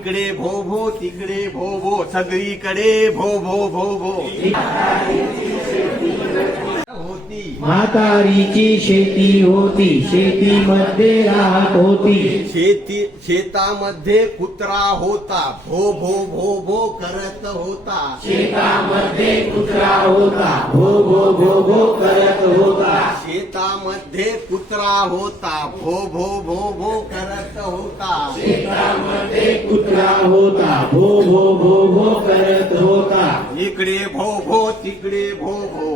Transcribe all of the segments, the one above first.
इकड़े भो भो तिकड़े भो भो सगरी कड़े भो भो भो भो माता रीची शेती होती शेती मध्ये राहत होती शेती शेतामध्ये कुत्रा होता भो भो भो भो करत होता शेतामध्ये कुत्रा होता भो भो भो भो करत होता शेतामध्ये कुत्रा होता भो भो भो भो करत होता शेतामध्ये कुत्रा होता भो भो भो भो करत होता इकडे भो भो तिकडे भो भो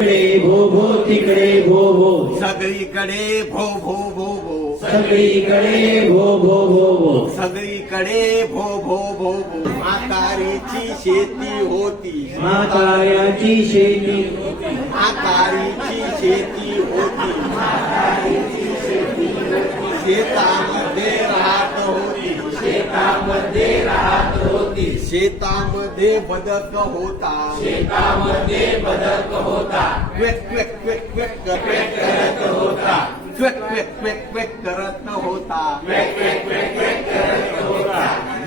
इकडे भो भो तिकडे भो भो सगळीकडे भो भो भो भो, भो, भो भो भो भो सगळीकडे भो भो भो भो सगळीकडे भो भो भो भो आकारीची शेती होती आकाराची शेती आकारीची शेती होती शेतात शेतामध्ये बदक होता शेतामध्ये बदक होता quake quake quake quake quake, quake करत होता क्वेक क्वेक क्वेक क्वेक करत होता क्वेक क्वेक होता। क्वेक क्वेक करत होता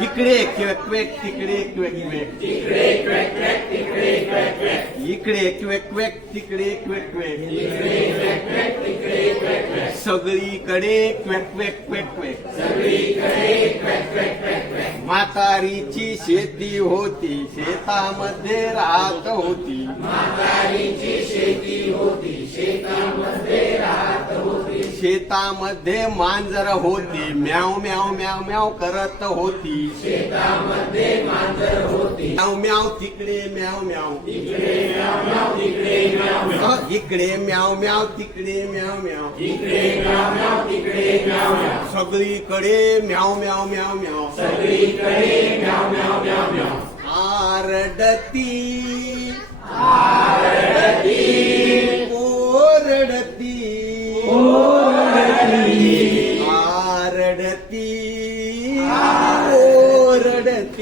इकडे क्वेक क्वेक तिकडे क्वेक क्वेक इकडे क्वेक क्वेक क्वेक क्वेक इकडे क्वेक क्वेक क्वेक क्वेक इकडे क्वेक क्वेक क्वेक क्वेक सगळीकडे क्वेक क्वेक क्वेक क्वेक सगळीकडे म्हातारीची शेती होती शेता मध्य राहत होती म्हातारीची शेती होती शेतामध्ये राहत शेता मध्य मांजर होती म्या म्या म्या म्याव करत होती शेता मध्य इकडे म्या म्या तिकडे म्या म्या सगली कड़े म्या म्या म्या म्या सगळीकडे म्याव म्याव म्याव म्याव सगळीकडे आरडती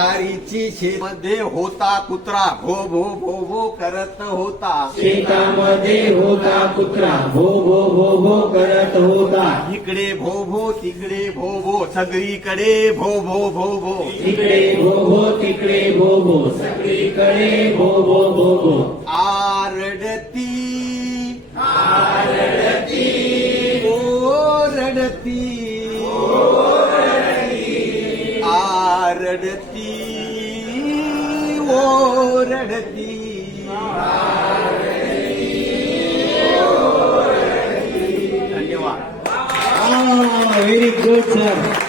सारी मध्ये होता कुत्रा भो भो भो भो करत होता शेता मध्ये होता कुत्रा भो भो भो भो करत होता इकडे भो भो तिकडे भो भो सगळीकडे भो भो भो।, भो भो भो भो इकडे भो भो तिकडे भो भो सगळीकडे भो भो भो भो आरडती आरडती ओ रडती ഓരടത്തി ധന്യവാദ് വെരി ഗുഡ് സർ